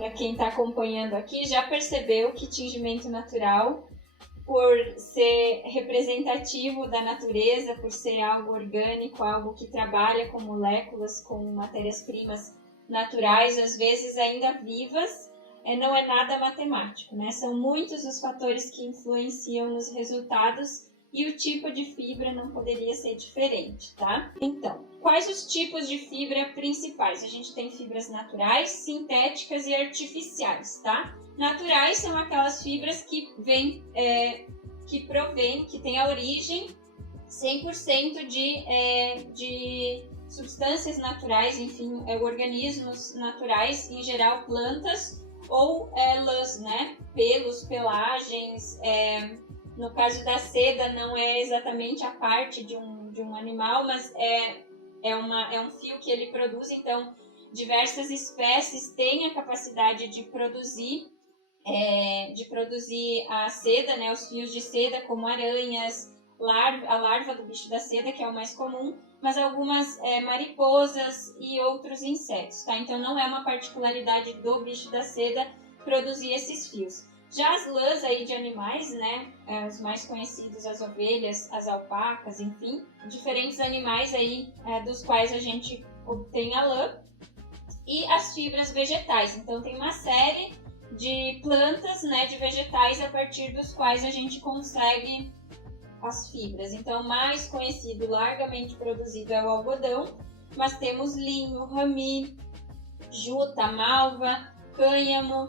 para quem está acompanhando aqui, já percebeu que tingimento natural, por ser representativo da natureza, por ser algo orgânico, algo que trabalha com moléculas, com matérias-primas naturais, às vezes ainda vivas, não é nada matemático, né? São muitos os fatores que influenciam nos resultados e o tipo de fibra não poderia ser diferente, tá? Então, quais os tipos de fibra principais? A gente tem fibras naturais, sintéticas e artificiais, tá? Naturais são aquelas fibras que que têm a origem 100% de substâncias naturais, enfim, organismos naturais, em geral plantas ou lãs, né? Pelos, pelagens. No caso da seda, não é exatamente a parte de um animal, mas é um fio que ele produz, então diversas espécies têm a capacidade de produzir a seda, né, os fios de seda, como aranhas, a larva do bicho da seda, que é o mais comum, mas algumas mariposas e outros insetos, tá? Então não é uma particularidade do bicho da seda produzir esses fios. Já as lãs aí de animais, né, os mais conhecidos, as ovelhas, as alpacas, enfim, diferentes animais aí dos quais a gente obtém a lã, e as fibras vegetais. Então tem uma série de plantas, né, de vegetais a partir dos quais a gente consegue as fibras. Então, o mais conhecido, largamente produzido é o algodão, mas temos linho, rami, juta, malva, cânhamo,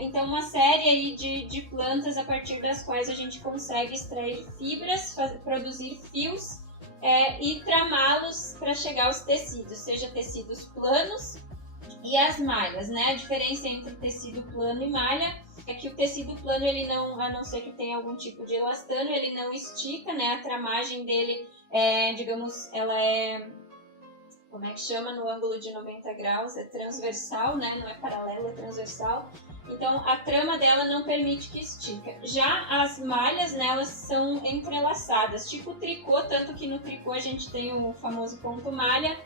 então uma série aí de plantas a partir das quais a gente consegue extrair fibras, produzir fios e tramá-los para chegar aos tecidos, seja tecidos planos e as malhas, né? A diferença entre tecido plano e malha é que o tecido plano, ele não, a não ser que tenha algum tipo de elastano, ele não estica, né? A tramagem dele digamos, ela como é que chama no ângulo de 90 graus? É transversal, né? Não é paralelo, é transversal. Então, a trama dela não permite que estica. Já as malhas, né, elas são entrelaçadas, tipo tricô, tanto que no tricô a gente tem o famoso ponto malha,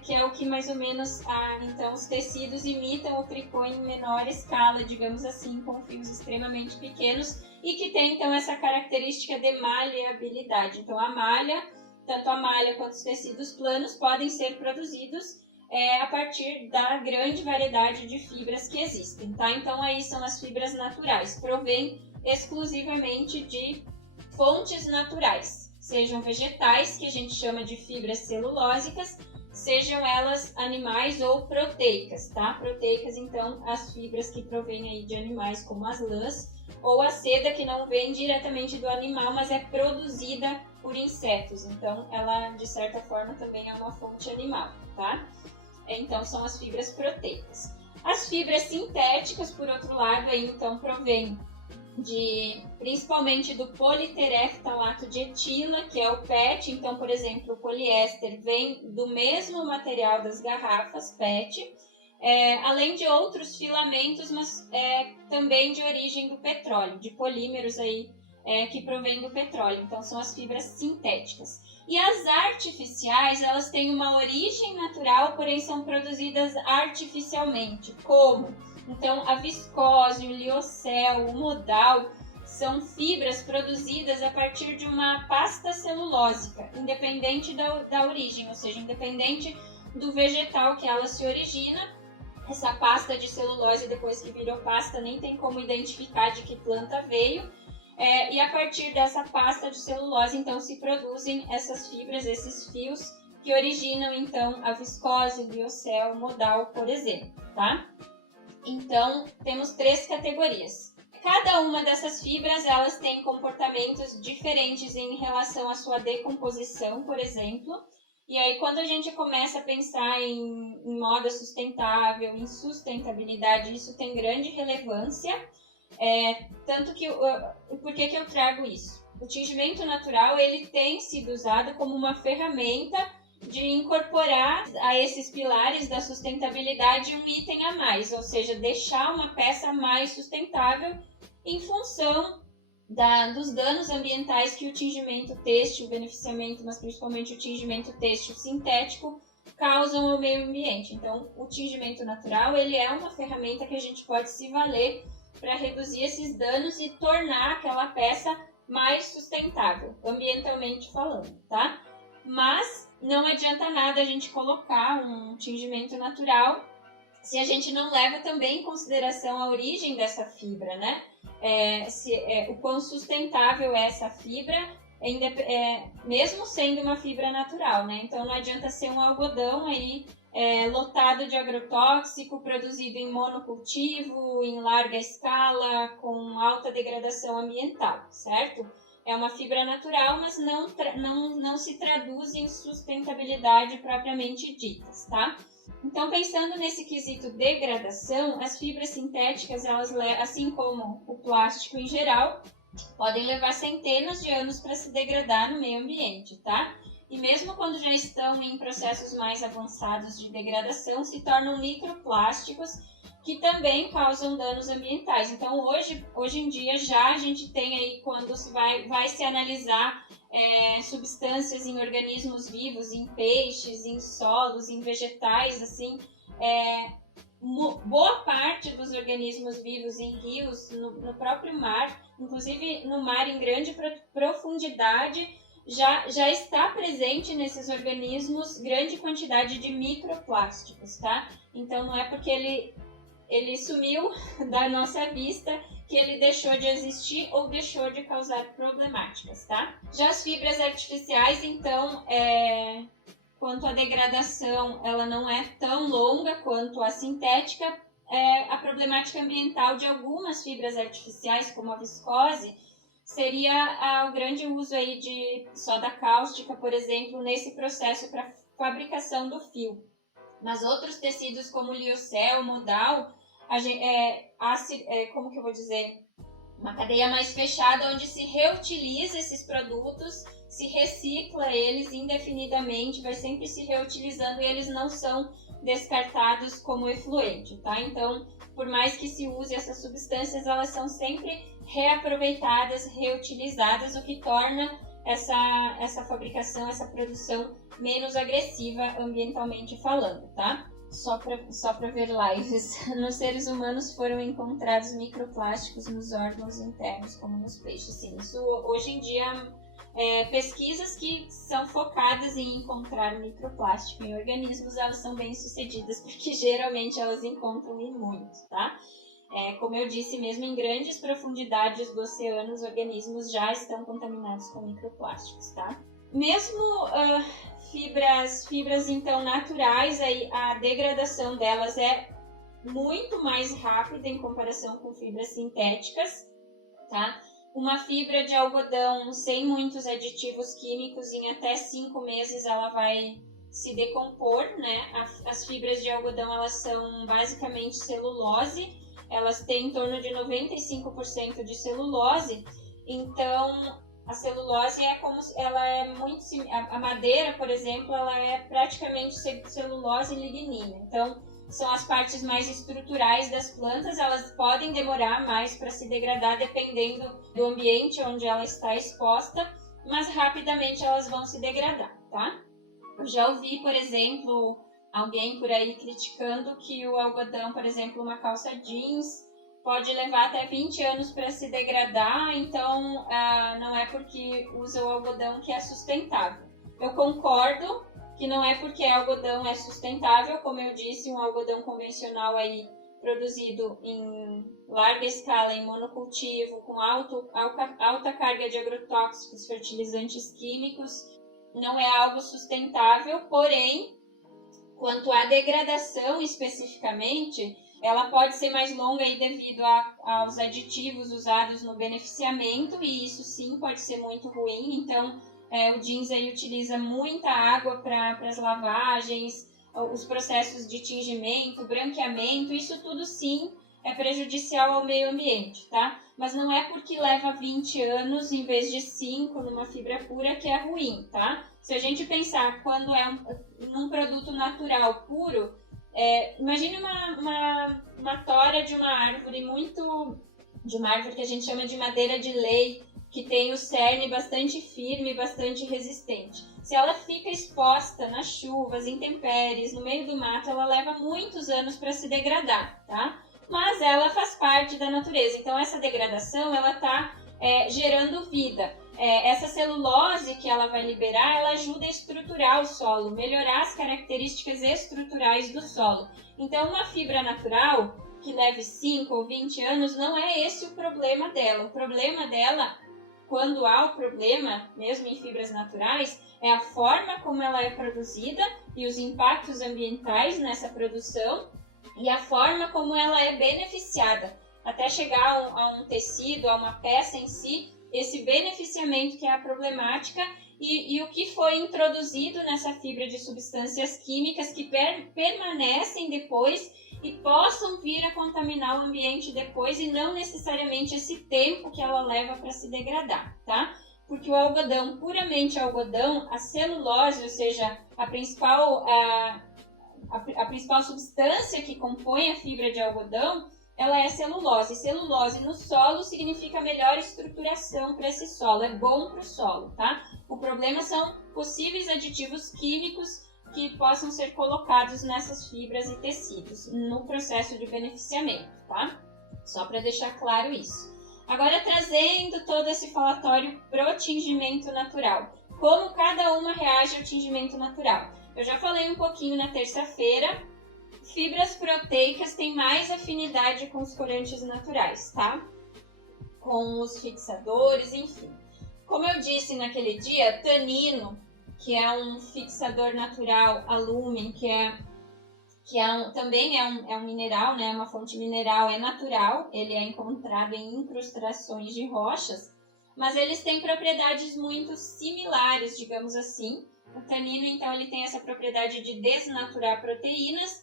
que é o que mais ou menos, então, os tecidos imitam o tricô em menor escala, digamos assim, com fios extremamente pequenos e que tem, então, essa característica de maleabilidade. Então, tanto a malha quanto os tecidos planos podem ser produzidos a partir da grande variedade de fibras que existem, tá? Então, aí são as fibras naturais, provém exclusivamente de fontes naturais, sejam vegetais, que a gente chama de fibras celulósicas, sejam elas animais ou proteicas, tá? Proteicas, então, as fibras que provêm aí de animais, como as lãs, ou a seda, que não vem diretamente do animal, mas é produzida por insetos, então ela, de certa forma, também é uma fonte animal, tá? Então, são as fibras proteicas. As fibras sintéticas, por outro lado, aí, então, provêm principalmente do politereftalato de etila, que é o PET. Então, por exemplo, o poliéster vem do mesmo material das garrafas PET, além de outros filamentos, mas também de origem do petróleo, de polímeros aí, que provém do petróleo. Então, são as fibras sintéticas. E as artificiais, elas têm uma origem natural, porém são produzidas artificialmente. Como? Então, a viscose, o liocel, o modal são fibras produzidas a partir de uma pasta celulósica, independente da origem, ou seja, independente do vegetal que ela se origina. Essa pasta de celulose, depois que virou pasta, nem tem como identificar de que planta veio. E a partir dessa pasta de celulose, então, se produzem essas fibras, esses fios, que originam, então, a viscose, o liocel, o modal, por exemplo, tá? Então, temos 3 categorias. Cada uma dessas fibras, elas têm comportamentos diferentes em relação à sua decomposição, por exemplo. E aí, quando a gente começa a pensar em moda sustentável, em sustentabilidade, isso tem grande relevância. Tanto que, por que eu trago isso? O tingimento natural, ele tem sido usado como uma ferramenta de incorporar a esses pilares da sustentabilidade um item a mais, ou seja, deixar uma peça mais sustentável em função dos danos ambientais que o tingimento têxtil, o beneficiamento, mas principalmente o tingimento têxtil sintético, causam ao meio ambiente. Então, o tingimento natural, ele é uma ferramenta que a gente pode se valer para reduzir esses danos e tornar aquela peça mais sustentável, ambientalmente falando, tá? Mas não adianta nada a gente colocar um tingimento natural se a gente não leva também em consideração a origem dessa fibra, né? O quão sustentável é essa fibra, mesmo sendo uma fibra natural, né? Então não adianta ser um algodão aí lotado de agrotóxico, produzido em monocultivo, em larga escala, com alta degradação ambiental, certo? É uma fibra natural, mas não se traduz em sustentabilidade propriamente ditas, tá? Então, pensando nesse quesito degradação, as fibras sintéticas, elas, assim como o plástico em geral, podem levar centenas de anos para se degradar no meio ambiente, tá? E mesmo quando já estão em processos mais avançados de degradação, se tornam microplásticos que também causam danos ambientais. Então, hoje em dia, já a gente tem aí, quando vai se analisar substâncias em organismos vivos, em peixes, em solos, em vegetais, assim, boa parte dos organismos vivos em rios, no próprio mar, inclusive no mar em grande profundidade, já está presente nesses organismos grande quantidade de microplásticos, tá? Então não é porque ele sumiu da nossa vista que ele deixou de existir ou deixou de causar problemáticas, tá? Já as fibras artificiais, então, quanto à degradação, ela não é tão longa quanto a sintética. A problemática ambiental de algumas fibras artificiais, como a viscose, seria o grande uso aí de soda cáustica, por exemplo, nesse processo para fabricação do fio. Mas outros tecidos como o liocel, modal, como que eu vou dizer? Uma cadeia mais fechada, onde se reutiliza esses produtos, se recicla eles indefinidamente, vai sempre se reutilizando e eles não são descartados como efluente, tá? Então, por mais que se use essas substâncias, elas são sempre reaproveitadas, reutilizadas, o que torna essa fabricação, essa produção menos agressiva ambientalmente falando, tá? Só para ver lives, nos seres humanos foram encontrados microplásticos nos órgãos internos, como nos peixes. Sim, isso hoje em dia, pesquisas que são focadas em encontrar microplástico em organismos, elas são bem sucedidas, porque geralmente elas encontram em muitos, tá? Como eu disse, mesmo em grandes profundidades do oceano, os organismos já estão contaminados com microplásticos, tá? Mesmo fibras então naturais, aí a degradação delas é muito mais rápida em comparação com fibras sintéticas, tá? Uma fibra de algodão sem muitos aditivos químicos, em até 5 meses ela vai se decompor, né? As fibras de algodão, elas são basicamente celulose, elas têm em torno de 95% de celulose, então a celulose ela é muito a madeira, por exemplo, ela é praticamente celulose e lignina. Então, são as partes mais estruturais das plantas, elas podem demorar mais para se degradar dependendo do ambiente onde ela está exposta, mas rapidamente elas vão se degradar, tá? Eu já ouvi, por exemplo, alguém por aí criticando que o algodão, por exemplo, uma calça jeans, pode levar até 20 anos para se degradar, então não é porque usa o algodão que é sustentável. Eu concordo que não é porque algodão é sustentável, como eu disse, um algodão convencional aí produzido em larga escala, em monocultivo, com alta carga de agrotóxicos, fertilizantes químicos, não é algo sustentável, porém, quanto à degradação especificamente, ela pode ser mais longa aí devido aos aditivos usados no beneficiamento, e isso sim pode ser muito ruim. Então, o jeans aí utiliza muita água para as lavagens, os processos de tingimento, branqueamento, isso tudo sim é prejudicial ao meio ambiente, tá? Mas não é porque leva 20 anos em vez de 5 numa fibra pura que é ruim, tá? Se a gente pensar quando é num produto natural puro, imagine uma tora de uma árvore de uma árvore que a gente chama de madeira de lei, que tem o cerne bastante firme, bastante resistente. Se ela fica exposta nas chuvas, intempéries, no meio do mato, ela leva muitos anos para se degradar, tá? Mas ela faz parte da natureza, então essa degradação, ela está gerando vida. Essa celulose que ela vai liberar, ela ajuda a estruturar o solo, melhorar as características estruturais do solo. Então, uma fibra natural que leve 5 ou 20 anos, não é esse o problema dela. O problema dela, quando há o problema, mesmo em fibras naturais, é a forma como ela é produzida e os impactos ambientais nessa produção e a forma como ela é beneficiada. Até chegar a um tecido, a uma peça em si, esse beneficiamento que é a problemática e o que foi introduzido nessa fibra de substâncias químicas que permanecem depois e possam vir a contaminar o ambiente depois e não necessariamente esse tempo que ela leva para se degradar, tá? Porque o algodão, puramente algodão, a celulose, ou seja, a principal substância que compõe a fibra de algodão, ela é celulose. Celulose no solo significa melhor estruturação para esse solo, é bom para o solo, tá? O problema são possíveis aditivos químicos que possam ser colocados nessas fibras e tecidos no processo de beneficiamento, tá? Só para deixar claro isso. Agora, trazendo todo esse falatório para o tingimento natural. Como cada uma reage ao tingimento natural? Eu já falei um pouquinho na terça-feira. Fibras proteicas têm mais afinidade com os corantes naturais, tá? Com os fixadores, enfim. Como eu disse naquele dia, tanino, que é um fixador natural, alúmen, também é um mineral, né? Uma fonte mineral, é natural, ele é encontrado em incrustações de rochas, mas eles têm propriedades muito similares, digamos assim. O tanino, então, ele tem essa propriedade de desnaturar proteínas,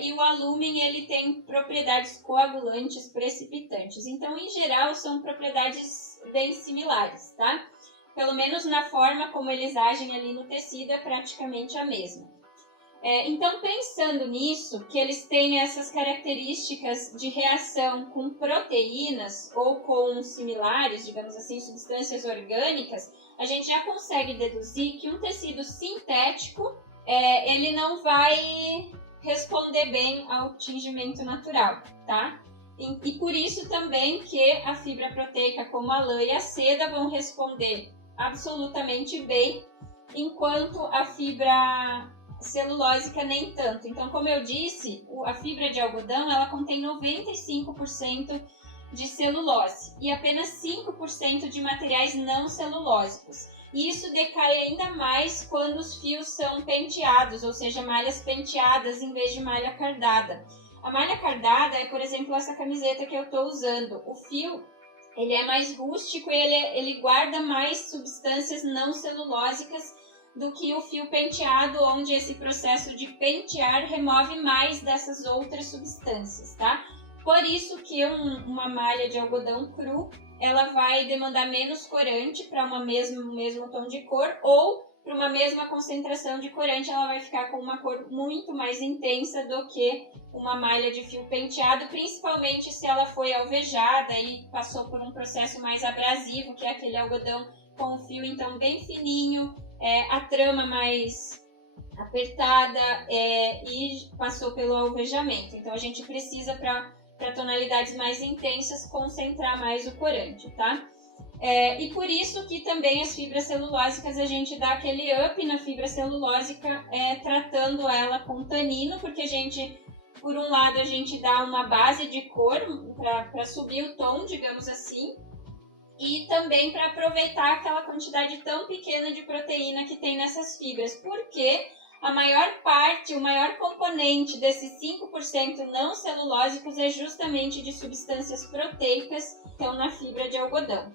e o alúmen, ele tem propriedades coagulantes, precipitantes. Então, em geral, são propriedades bem similares, tá? Pelo menos na forma como eles agem ali no tecido, é praticamente a mesma. Então, pensando nisso, que eles têm essas características de reação com proteínas ou com similares, digamos assim, substâncias orgânicas, a gente já consegue deduzir que um tecido sintético, ele não vai responder bem ao tingimento natural, tá? E por isso também que a fibra proteica, como a lã e a seda, vão responder absolutamente bem, enquanto a fibra celulósica nem tanto. Então, como eu disse, a fibra de algodão, ela contém 95% de celulose e apenas 5% de materiais não celulósicos. E isso decai ainda mais quando os fios são penteados, ou seja, malhas penteadas em vez de malha cardada. A malha cardada é, por exemplo, essa camiseta que eu estou usando. O fio, ele é mais rústico e ele guarda mais substâncias não celulósicas do que o fio penteado, onde esse processo de pentear remove mais dessas outras substâncias, tá? Por isso que uma malha de algodão cru, ela vai demandar menos corante para o mesmo tom de cor, ou para uma mesma concentração de corante, ela vai ficar com uma cor muito mais intensa do que uma malha de fio penteado, principalmente se ela foi alvejada e passou por um processo mais abrasivo, que é aquele algodão com o fio então bem fininho, a trama mais apertada e passou pelo alvejamento. Então a gente precisa, para tonalidades mais intensas, concentrar mais o corante, tá? E por isso que também as fibras celulósicas, a gente dá aquele up na fibra celulósica, tratando ela com tanino, porque a gente, por um lado, a gente dá uma base de cor para subir o tom, digamos assim, e também para aproveitar aquela quantidade tão pequena de proteína que tem nessas fibras, porque a maior parte, o maior componente desses 5% não celulósicos é justamente de substâncias proteicas que estão na fibra de algodão,